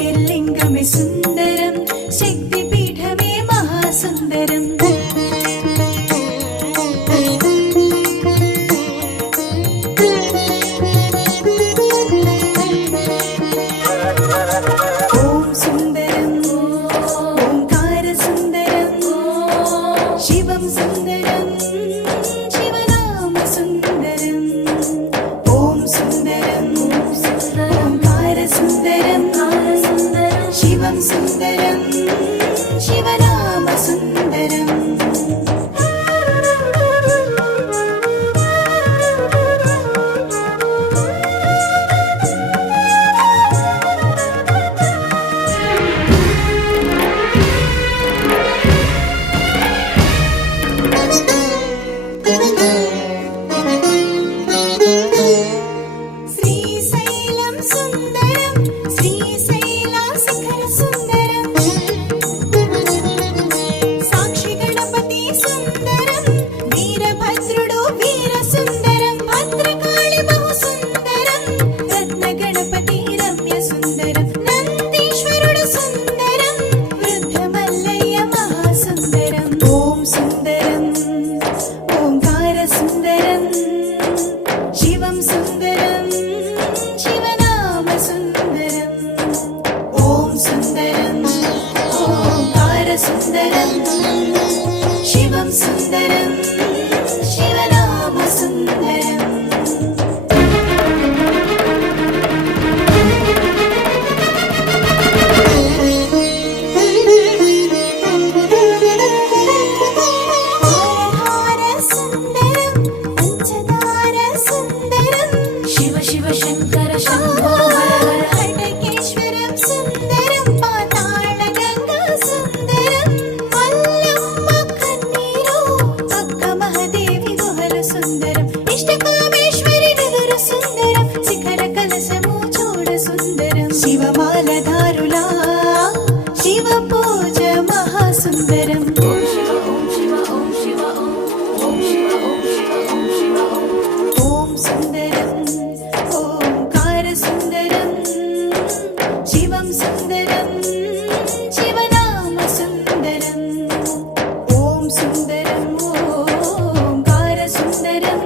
ജ്യോതിർലിംഗമേ സുന്ദരം ശക്തിപീഠമേ മഹാസുന്ദരം ഓം സുന്ദരം ഓംകാരസുന്ദരം ശിവം സുന്ദരം ശിവനാമ സുന്ദരം ഓം സുന്ദരം ഓംകാരസുന്ദരം ശിവം സുന്ദരം ശിവനാമ സുന്ദരം ശ്രീശൈലം സുന്ദരം ശ്രീശൈലാശിഖര സുന്ദരം സാക്ഷി ഗണപതി സുന്ദരം വീരഭദ്രുഡു വീരസുന്ദരം ഭദ്രകാളി ബഹുസുന്ദരം രത്നഗണപതി രമ്യ സുന്ദരം నందీశ్వరుడు సుందరం వృద్ధమల్లయ్య మహాసుందరం ఓం సుందరం ఓంకార సుందరం శివం సుందరం శివనామ సుందరం ఓం సుందరం ఓంకార సుందరం శివం సుందరం శివనామ సుందరం హార సుందరం పంచదార సుందరం శివ శివ శంకర శంభో హర హర హటకేశ్వరం సుందరం పాతాళ గంగా సుందరం మల్లమ్మ కన్నీరు అక్క మహాదేవి గుహల సుందరం ఇష్టకామేశ్వరి నిదుర సుందరం శిఖర కలశము చూడ సుందరం శివమాలధారులా శివ పూజ మహాసుందరం ఓం సుందరం ఓంకార సుందరం శివం సుందరం శివనామ సుందరం ఓం సుందరం ఓంకార సుందరం